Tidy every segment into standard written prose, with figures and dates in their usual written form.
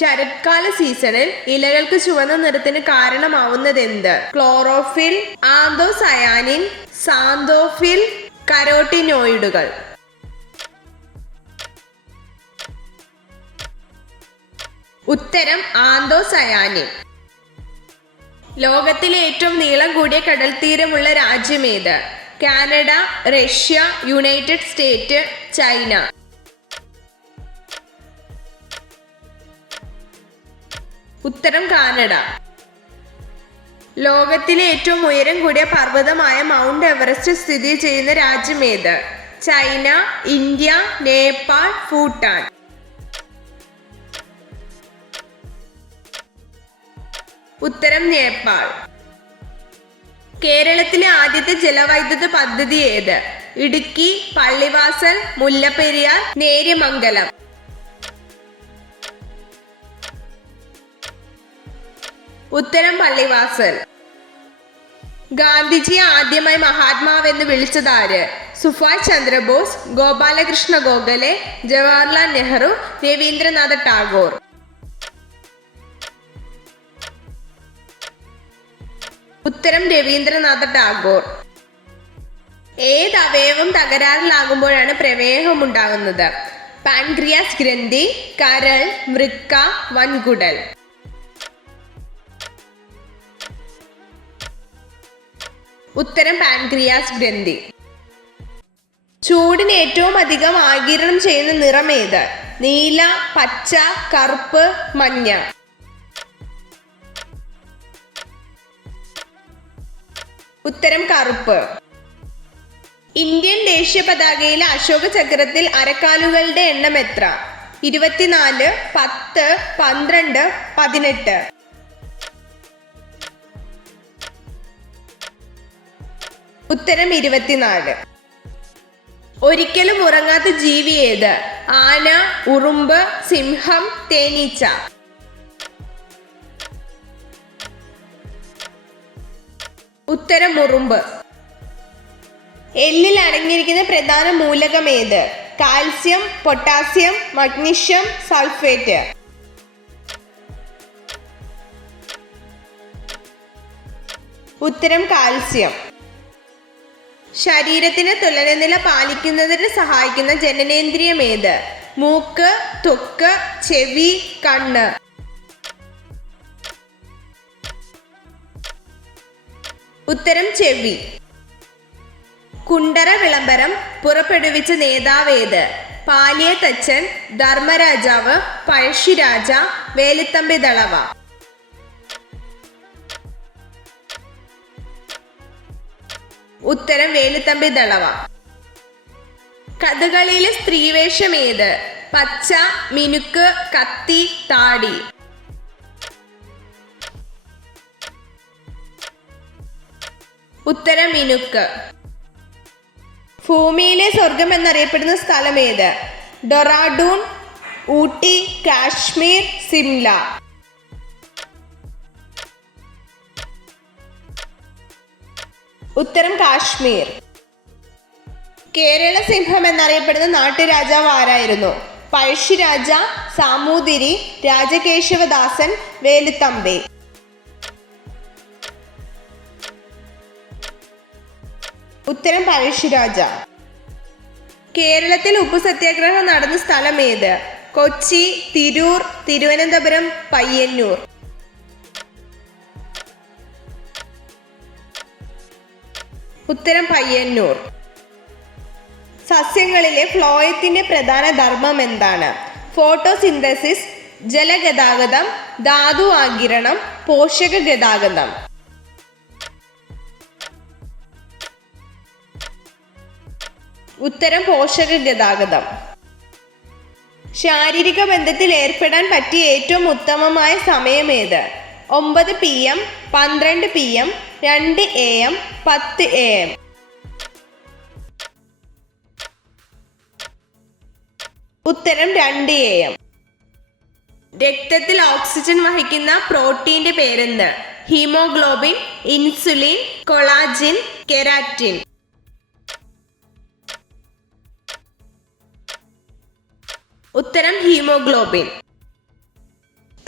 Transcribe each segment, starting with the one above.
ശരത്കാല സീസണിൽ ഇലകൾക്ക് ചുവന്ന നിറത്തിന് കാരണമാവുന്നതെന്ത്? ക്ലോറോഫിൽ, ആന്തോസയാനിൻ, സാന്തോഫിൽ, കരോട്ടിനോയിഡുകൾ. ഉത്തരം ആന്തോസയാനിൻ. ലോകത്തിലെ ഏറ്റവും നീളം കൂടിയ കടൽ തീരമുള്ള രാജ്യമേത്? Canada, Russia, United State, China. ഉത്തരം കാനഡ. ലോകത്തിലെ ഏറ്റവും ഉയരം കൂടിയ പർവ്വതമായ മൗണ്ട് എവറസ്റ്റ് സ്ഥിതി ചെയ്യുന്ന രാജ്യമേത്? China, India, Nepal, Bhutan. ഉത്തരം നേപ്പാൾ. കേരളത്തിലെ ആദ്യത്തെ ജലവൈദ്യുത പദ്ധതി ഏത്? ഇടുക്കി, പള്ളിവാസൽ, മുല്ലപ്പെരിയാർ, നേര്യമംഗലം. ഉത്തരം പള്ളിവാസൽ. ഗാന്ധിജിയെ ആദ്യമായി മഹാത്മാവെന്ന് വിളിച്ചതാര്? സുഭാഷ് ചന്ദ്രബോസ്, ഗോപാലകൃഷ്ണ ഗോഖലെ, ജവഹർലാൽ നെഹ്റു, രവീന്ദ്രനാഥ ടാഗോർ. ഉത്തരം രവീന്ദ്രനാഥ ടാഗോർ. ഏത് അവയവം തകരാറിലാകുമ്പോഴാണ് പ്രമേഹം ഉണ്ടാകുന്നത്? പാൻക്രിയാസ് ഗ്രന്ഥി, കരൾ, വൃക്ക, വൻകുടൽ. ഉത്തരം പാൻക്രിയാസ് ഗ്രന്ഥി. ചൂടിന് ഏറ്റവും അധികം ആഗിരണം ചെയ്യുന്ന നിറം ഏത്? നീല, പച്ച, കറുപ്പ്, മഞ്ഞ. ഉത്തരം കറുപ്പ്. ഇന്ത്യൻ ദേശീയ പതാകയിലെ അശോക ചക്രത്തിൽ അരക്കാലുകളുടെ എണ്ണം എത്ര? 24, 10, 12, 18. ഉത്തരം 24. ഒരിക്കലും ഉറങ്ങാത്ത ജീവി ഏത്? ആന, ഉറുമ്പ്, സിംഹം, തേനീച്ച. ഉത്തരം ഉറുമ്പ്. എല്ലിൽ അടങ്ങിയിരിക്കുന്ന പ്രധാന മൂലകം ഏത്? Calcium, potassium, magnesium, sulphate. ഉത്തരം കാൽസ്യം. ശരീരത്തിന് തുലനനില പാലിക്കുന്നതിന് സഹായിക്കുന്ന ജനനേന്ദ്രിയം ഏത്? മൂക്ക്, ത്വക്ക്, ചെവി, കണ്ണ്. ഉത്തരം ചെവി. കുണ്ടറ വിളംബരം പുറപ്പെടുവിച്ച നേതാവേത്? പാലിയത്തച്ഛൻ, ധർമ്മരാജാവ്, പഴശ്ശിരാജ, വേലുത്തമ്പി ദളവ. ഉത്തരം വേലുത്തമ്പി ദളവ. കഥകളിയിലെ സ്ത്രീവേഷം ഏത്? പച്ച, മിനുക്ക്, കത്തി, താടി. ഉത്തരം മിനുക്ക്. ഭൂമിയിലെ സ്വർഗം എന്നറിയപ്പെടുന്ന സ്ഥലം ഏത്? ഡെറാഡൂൺ, ഊട്ടി, കാശ്മീർ, സിംല. ഉത്തരം കാശ്മീർ. കേരള സിംഹം എന്നറിയപ്പെടുന്ന നാട്ടുരാജാവ് ആരായിരുന്നു? പഴശ്ശിരാജ, സാമൂതിരി, രാജകേശവദാസൻ, വേലുത്തമ്പി. ഉത്തരം പഴശ്ശിരാജ. കേരളത്തിൽ ഉപ്പു സത്യാഗ്രഹം നടന്ന സ്ഥലം ഏത്? കൊച്ചി, തിരൂർ, തിരുവനന്തപുരം, പയ്യന്നൂർ. ഉത്തരം പയ്യന്നൂർ. സസ്യങ്ങളിലെ ഫ്ലോയത്തിന്റെ പ്രധാന ധർമ്മം എന്താണ്? ഫോട്ടോസിന്തസിസ്, ജലഗതാഗതം, ധാതു ആഗിരണം, പോഷക ഗതാഗതം. ഉത്തരം പോഷക ഗതാഗതം. ശാരീരിക ബന്ധത്തിൽ ഏർപ്പെടാൻ പറ്റിയ ഏറ്റവും ഉത്തമമായ സമയം ഏത്? 9 PM, 12 PM, 2 AM, 10 AM. ഉത്തരം 2 AM. രക്തത്തിൽ ഓക്സിജൻ വഹിക്കുന്ന പ്രോട്ടീന്റെ പേരെന്ത്? Haemoglobin, insulin, collagen, keratin. ഉത്തരം ഹീമോഗ്ലോബിൻ.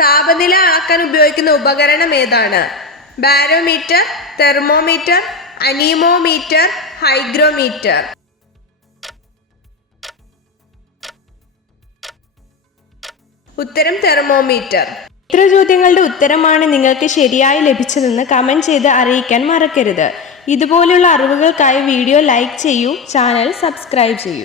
താപനില അളക്കാൻ ഉപയോഗിക്കുന്ന ഉപകരണം ഏതാണ്? Barometer, thermometer, anemometer, hygrometer. ഉത്തരം തെർമോമീറ്റർ. ഇത്ര ചോദ്യങ്ങളുടെ ഉത്തരമാണ് നിങ്ങൾക്ക് ശരിയായി ലഭിച്ചതെന്ന് കമൻറ്റ് ചെയ്ത് അറിയിക്കാൻ മറക്കരുത്. ഇതുപോലുള്ള അറിവുകൾക്കായി വീഡിയോ ലൈക്ക് ചെയ്യൂ, ചാനൽ സബ്സ്ക്രൈബ് ചെയ്യൂ.